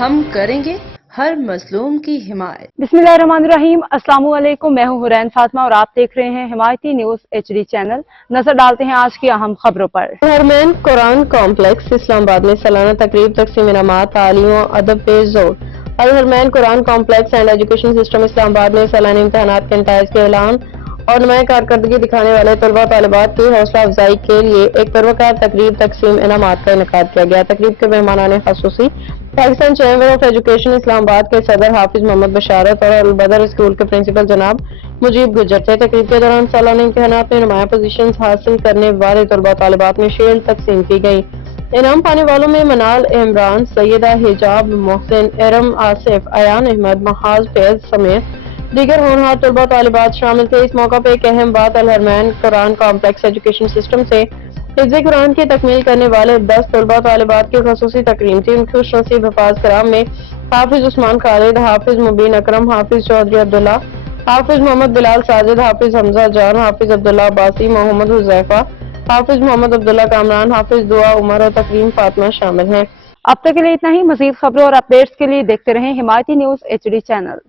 ہم کریں گے ہر مظلوم کی حمایت۔ بسمillahirrahmanirrahim، السلام علیکم، میں ہوں حرین فاطمہ اور آپ دیکھ رہے ہیں حمایتی نیوز HD چینل۔ نظر ڈالتے ہیں آج کی اہم خبروں پر۔ الحرمین قرآن کمپلیکس اسلام آباد میں سالانہ تقریب، تقسیم انعامات، تعلیم و ادب پہ زور۔ الحرمین قرآن کمپلیکس اینڈ ایجوکیشن سسٹم اسلام آباد میں سالانہ امتحانات کے نتائج کے اعلان اور نمایاں کارکردگی دکھانے والے طلباء طالبات کی حوصلہ افزائی کے لیے ایک پروقار تقریب تقسیم انعامات کا انعقاد کیا گیا۔ تقریب کے مہمانان خصوصی پاکستان چیمبر آف ایجوکیشن اسلام آباد کے صدر حافظ محمد بشارت اور البدر اسکول کے پرنسپل جناب مجیب گجر تھے۔ تقریب کے دوران سالانہ امتحانات میں نمایاں پوزیشنز حاصل کرنے والے طلباء طالبات میں شیلڈ تقسیم کی گئی۔ انعام پانے والوں میں منال عمران، سیدہ حجاب محسن، ارم آصف، ایان احمد، محاذ فیض سمیت دیگر ہونہار طلباء طالبات شامل تھے۔ اس موقع پہ ایک اہم بات، الحرمین قرآن کمپلیکس ایجوکیشن سسٹم سے حفظ قرآن کی تکمیل کرنے والے 10 طلباء طالبات کی خصوصی تکریم تھی۔ ان خوش نصیب حفاظ کرام میں حافظ عثمان خالد، حافظ مبین اکرم، حافظ چودھری عبداللہ، حافظ محمد بلال ساجد، حافظ حمزہ جان، حافظ عبداللہ عباسی، محمد حذیفہ، حافظ محمد عبداللہ کامران، حافظ دعا عمر اور تکریم فاطمہ شامل ہیں۔ اب تک کے لیے اتنا ہی۔ مزید خبروں اور اپڈیٹس کے لیے دیکھتے رہیں حمایتی نیوز HD چینل۔